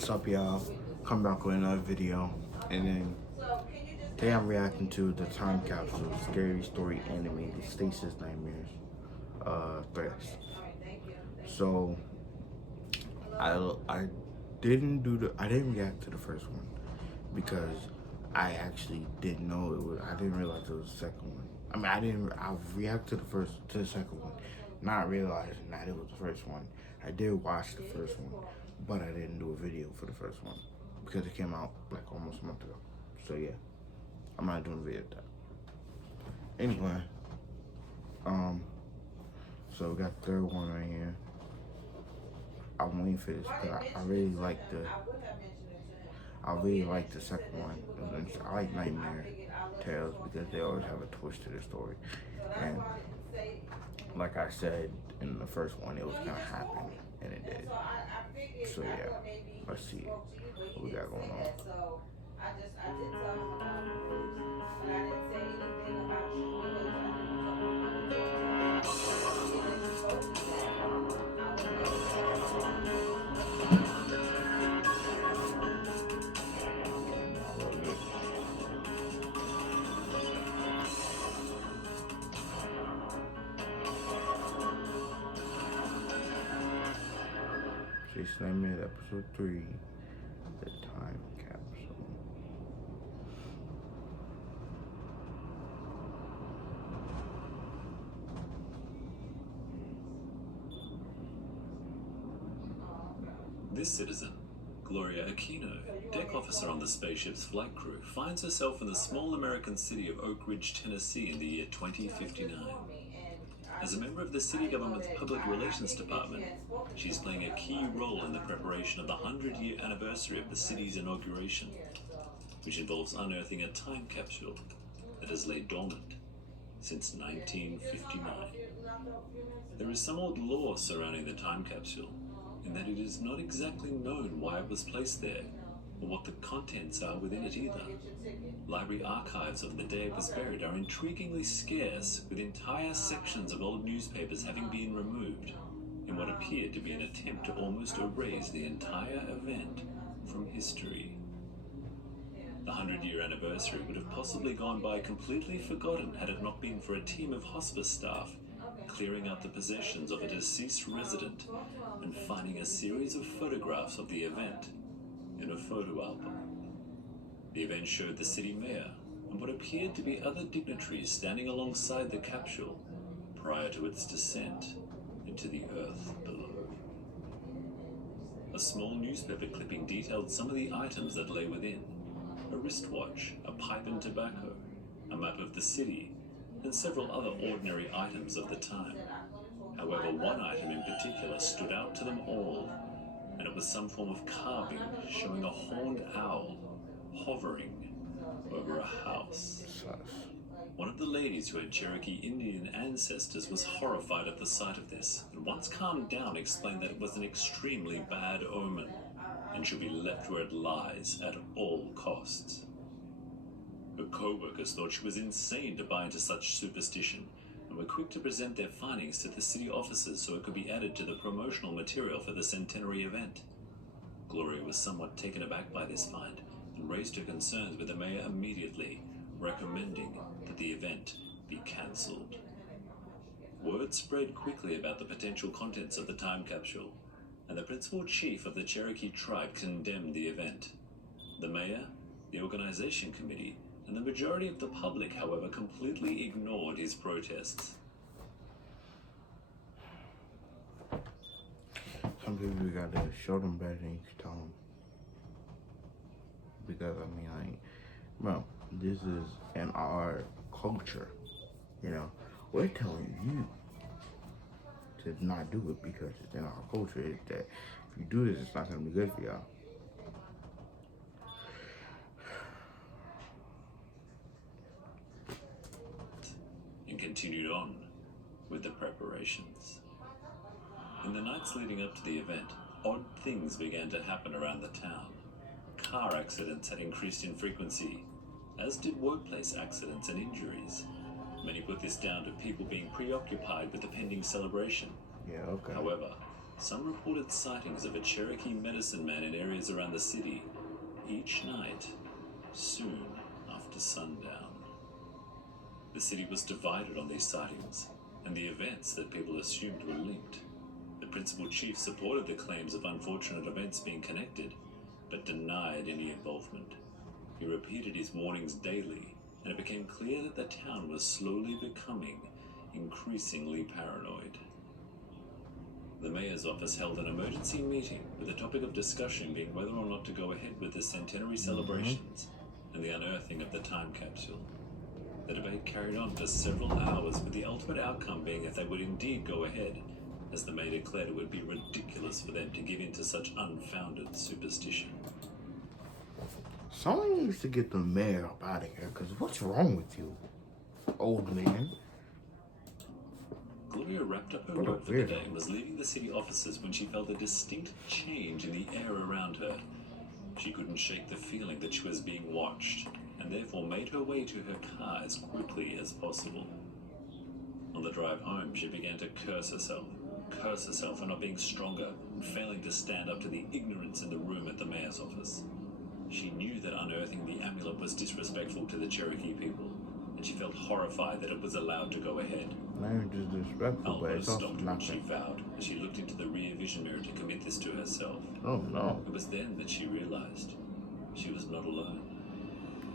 What's up, y'all? Come back with another video, and then today I'm reacting to the Time Capsule Scary Story Animated Stasis Nightmares threats. So I didn't react to the first one because I actually didn't know it was. I didn't realize it was the second one. I reacted to the second one, not realizing that it was the first one. I did watch the first one, but I didn't do a video for the first one because it came out like almost a month ago. So yeah, I'm not doing a video of that. Anyway, so we got the third one right here. I'm waiting for this because I really like the second one. I like Nightmare Tales because they always have a twist to the story. And like I said in the first one, it was gonna happen, and it did. So yeah, let's see what we got going on. Chase Nightmare Episode 3, The Time Capsule. This citizen, Gloria Aquino, deck officer on the spaceship's flight crew, finds herself in the small American city of Oak Ridge, Tennessee in the year 2059. As a member of the city government's public relations department, she's playing a key role in the preparation of the 100-year anniversary of the city's inauguration, which involves unearthing a time capsule that has laid dormant since 1959. There is some old lore surrounding the time capsule, in that it is not exactly known why it was placed there, or what the contents are within it either. Library archives of the day it was buried are intriguingly scarce, with entire sections of old newspapers having been removed, in what appeared to be an attempt to almost erase the entire event from history. The 100-year anniversary would have possibly gone by completely forgotten had it not been for a team of hospice staff clearing out the possessions of a deceased resident and finding a series of photographs of the event in a photo album. The event showed the city mayor and what appeared to be other dignitaries standing alongside the capsule prior to its descent into the earth below. A small newspaper clipping detailed some of the items that lay within: a wristwatch, a pipe and tobacco, a map of the city, and several other ordinary items of the time. However, one item in particular stood out to them all, and it was some form of carving showing a horned owl hovering over a house. One of the ladies who had Cherokee Indian ancestors was horrified at the sight of this, and once calmed down explained that it was an extremely bad omen and should be left where it lies at all costs. Her co-workers thought she was insane to buy into such superstition and were quick to present their findings to the city officers so it could be added to the promotional material for the centenary event. Gloria was somewhat taken aback by this find and raised her concerns with the mayor immediately, recommending that the event be cancelled. Word spread quickly about the potential contents of the time capsule, and the principal chief of the Cherokee tribe condemned the event. The mayor, the organization committee, and the majority of the public, however, completely ignored his protests. Some people you gotta show them better than you can tell them. Because bro, this is in our culture. We're telling you to not do it because it's in our culture. It's that if you do this, it's not gonna be good for y'all. And continued on with the preparations. In the nights leading up to the event, odd things began to happen around the town. Car accidents had increased in frequency, as did workplace accidents and injuries. Many put this down to people being preoccupied with the pending celebration. Yeah, okay. However, some reported sightings of a Cherokee medicine man in areas around the city each night, soon after sundown. The city was divided on these sightings and the events that people assumed were linked. The principal chief supported the claims of unfortunate events being connected, but denied any involvement. He repeated his warnings daily, and it became clear that the town was slowly becoming increasingly paranoid. The mayor's office held an emergency meeting with the topic of discussion being whether or not to go ahead with the centenary celebrations and the unearthing of the time capsule. The debate carried on for several hours, with the ultimate outcome being if they would indeed go ahead, as the mayor declared it would be ridiculous for them to give in to such unfounded superstition. Someone needs to get the mayor up out of here, because what's wrong with you, old man? Gloria wrapped up her work for the day and was leaving the city offices when she felt a distinct change in the air around her. She couldn't shake the feeling that she was being watched, and therefore made her way to her car as quickly as possible. On the drive home, she began to curse herself for not being stronger and failing to stand up to the ignorance in the room at the mayor's office. She knew that unearthing the amulet was disrespectful to the Cherokee people, and she felt horrified that it was allowed to go ahead. Not even just disrespectful, but it's also stopped not what she vowed as she looked into the rear vision mirror to commit this to herself. Oh no. It was then that she realized she was not alone.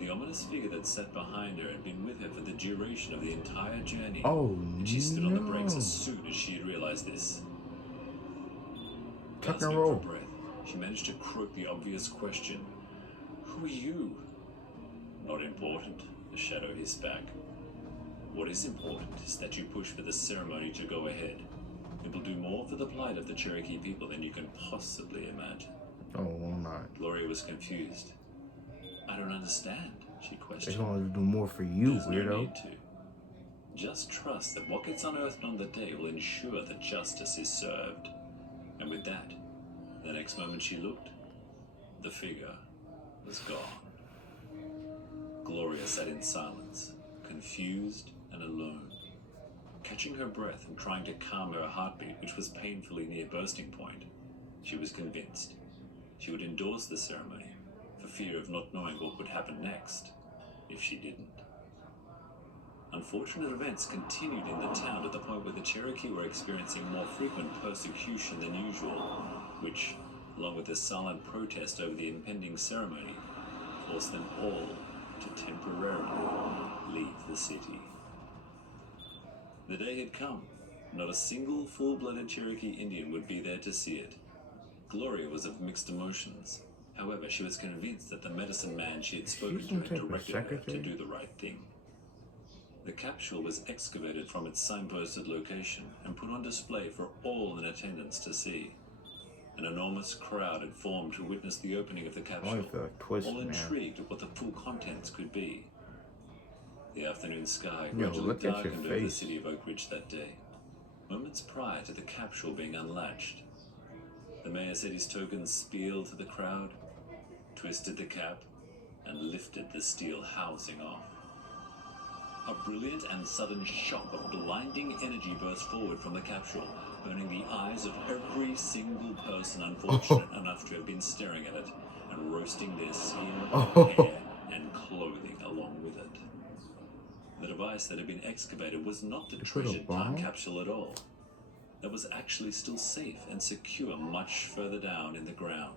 The ominous figure that sat behind her had been with her for the duration of the entire journey. Oh, and she stood on the brakes as soon as she had realized this. Tuck and Gasping roll. for breath, she managed to croak the obvious question. Who are you? Not important, the shadow hissed back. What is important is that you push for the ceremony to go ahead. It will do more for the plight of the Cherokee people than you can possibly imagine. Oh, will not. Gloria was confused. I don't understand, she questioned. It's going to do more for you, There's weirdo. no need to. Just trust that what gets unearthed on the day will ensure that justice is served. And with that, the next moment she looked, the figure was gone. Gloria sat in silence, confused and alone. Catching her breath and trying to calm her heartbeat, which was painfully near bursting point, she was convinced she would endorse the ceremony for fear of not knowing what would happen next if she didn't. Unfortunate events continued in the town to the point where the Cherokee were experiencing more frequent persecution than usual, which, along with a silent protest over the impending ceremony, forced them all to temporarily leave the city. The day had come. Not a single full-blooded Cherokee Indian would be there to see it. Gloria was of mixed emotions. However, she was convinced that the medicine man she had spoken to had directed her to do the right thing. The capsule was excavated from its signposted location and put on display for all in attendance to see. An enormous crowd had formed to witness the opening of the capsule, all intrigued at what the full contents could be. The afternoon sky gradually darkened over the city of Oak Ridge that day, moments prior to the capsule being unlatched. The mayor said his token spiel to the crowd, twisted the cap, and lifted the steel housing off. A brilliant and sudden shock of blinding energy burst forward from the capsule, burning the eyes of every single person unfortunate enough to have been staring at it, and roasting their skin, hair, and clothing along with it. The device that had been excavated was not the treasured time capsule at all. It was actually still safe and secure much further down in the ground.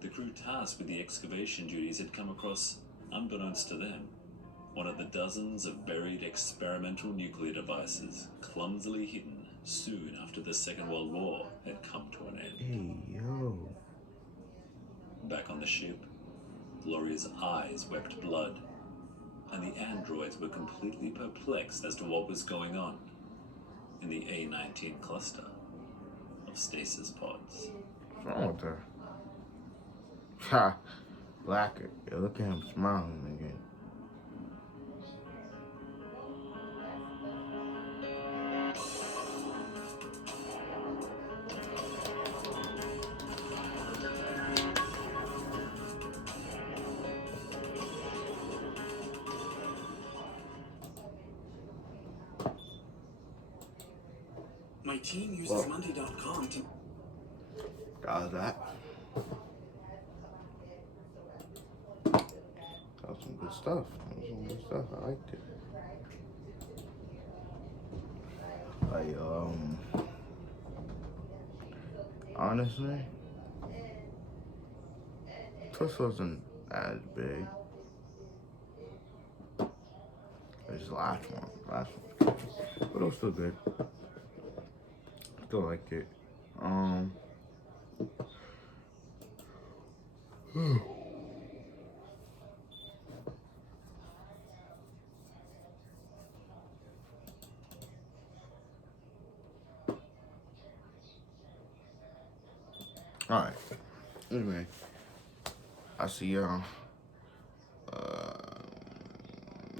The crew tasked with the excavation duties had come across, unbeknownst to them, one of the dozens of buried experimental nuclear devices clumsily hidden soon after the Second World War had come to an end. Hey, yo. Back on the ship, Gloria's eyes wept blood, and the androids were completely perplexed as to what was going on in the A-19 cluster of stasis pods. What's wrong with her? Ha! Like it. Yo, look at him smiling again. My My team uses Well, Monday.com to... that was that. That was some good stuff. That was some good stuff. I liked it. Like, honestly, Twist wasn't as big as the last one. But it was still good. Still liked it. Alright. Anyway, I'll see y'all.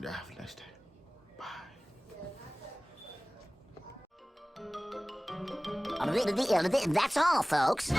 Yeah, have a nice day. Bye. That's all, folks.